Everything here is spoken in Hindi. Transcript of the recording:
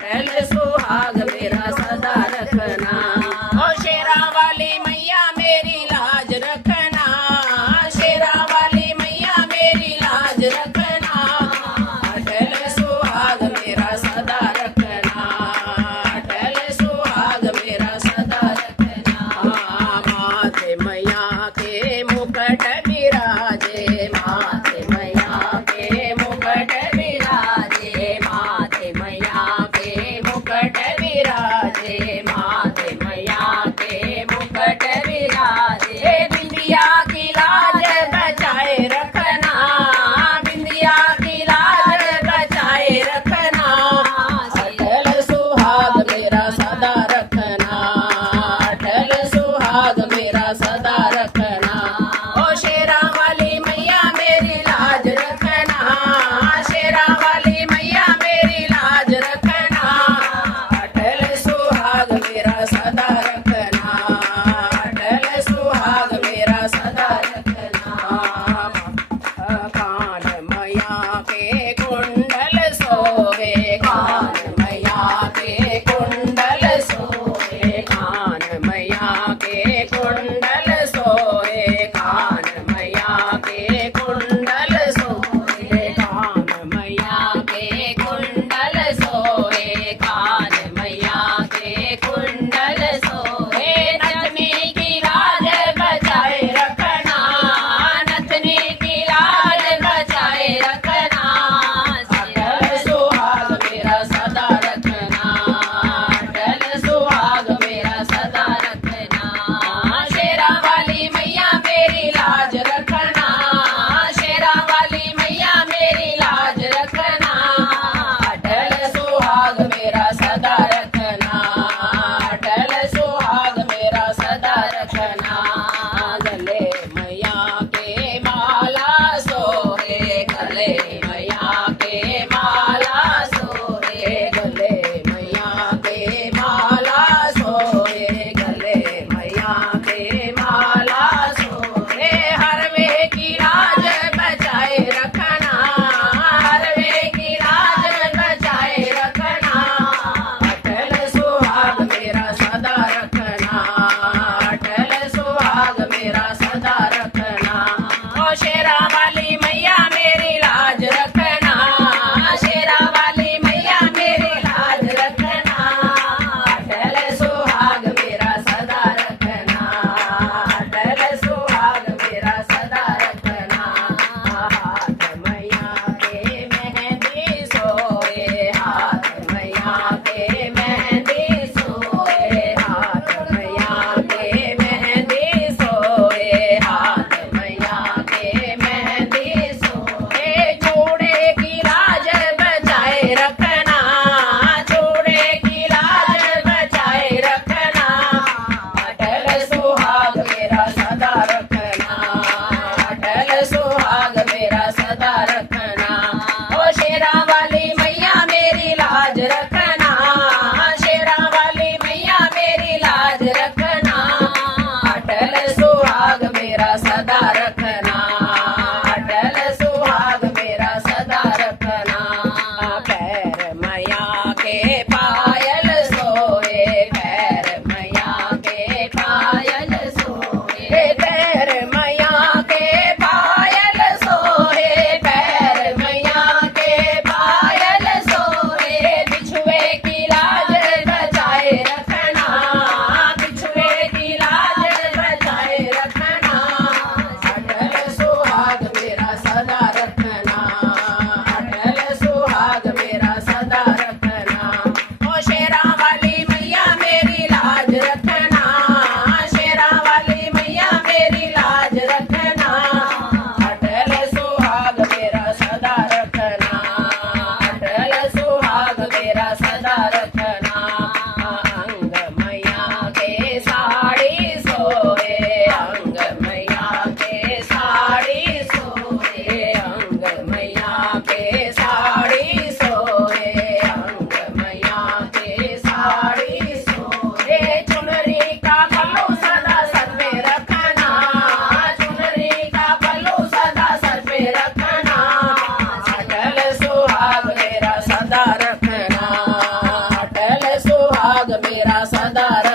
पहल सुहाग मेरा सदा रखना। ओ शेरा वाली मैया मेरी लाज रखना, शेरा वाली मैया मेरी लाज रखना। अटल सुहाग मेरा सदा रखना, अटल सुहाग मेरा सदा रखना। माथे मैया के मुकुट विराजे, माथे मैया के मुकुट विराजे, माथे मैया के मुकुट विराजे, माथे मैया के मुकुट विराजे। बिंदिया की लाज बचाए रखना, बिंदिया की लाज बचाए रखना। अटल सुहाग मेरा सदा रखना, अटल सुहाग मेरा सदा रखना। ओ शेरा वाली मैया मेरी लाज रखना, शेरा वाली मैया मेरी लाज रखना। अटल सुहाग मेरा सदा रखना, अटल सुहाग मेरा सदा रखना। कान मैया के कुंडल सोवे, कान मैया के कुंडल सोवे, कान मैया के कुंडल सोवे, कान मैया के कुंडल सोवे, कान मैया के कुंडल सोवे, कान मैया के कुंडल सोवे। नथनी की लाज बचाए रखना, नथनी की लाज बचाए रखना। अटल सुहाग मेरा सदा रखना, अटल सुहाग मेरा सदा रखना। शेरा वाली मैया मेरी लाज रखना, शेरा वाली मैया मेरी लाज रखना। अटल सुहाग मेरा सदा रखना, अटल सुहाग मेरा सदा रखना। गले मैया के माला सोहे, गले मैया के माला सोहे, गले मैया के माला सोहे, गले मैया के माला सोहे। हरवे की लाज बचाए रखना, हरवे की लाज बचाए रखना। अटल सुहाग मेरा सदा रखना, अटल सुहाग मेरा सदा रखना। ओ शेरा वाली मैया मेरी लाज रखना, शेरा वाली मैया मेरी लाज रखना। अटल सुहाग मेरा सदा रखना, अटल सुहाग मेरा सदा रखना। हाथ मैया के मेहंदी सोए, हाथ मैया के मेहंदी सोए, हाथ मैया के मेहंदी सोए, हाथ मैया के मेहंदी सोए। चूड़े की लाज बचाए रखना, चूड़े की लाज बचाए रखना। अटल सुहाग मेरा सदा रखना, अटल सुहाग मेरा सदा रखना। ओ शेरा वाली मैया मेरी लाज रखना, शेरा वाली मैया मेरी लाज रखना। अटल सुहाग मेरा सदा रखना, अटल सुहाग मेरा सदा रखना। पैर मैया के पायल सोए, पैर मैया के पायल सोए, पैर मैया के पायल सोए, पैर मैया के पायल सोए। बिछुए की लाज बचाए रखना, बिछुए की लाज बचाए रखना। अटल सुहाग मेरा सदा रखना, अटल सुहाग मेरा सदा रखना। ओ शेरा वाली मैया मेरी लाज रखना, शेरा वाली मैया मेरी लाज रखना। अटल सुहाग मेरा सदा रखना, अटल सुहाग मेरा सदा रखना। अंग मैया के साड़ी सोए, अंग मैया के साड़ी सोए, अंग मैया के साड़ी सोए, अंग मैया के साड़ी सोए। चुनरी का पल्लू सदा सर पे रखना, चुनरी का पल्लू सदा सर पे रखना। अटल सुहाग मेरा सदा रखना, मेरा सदा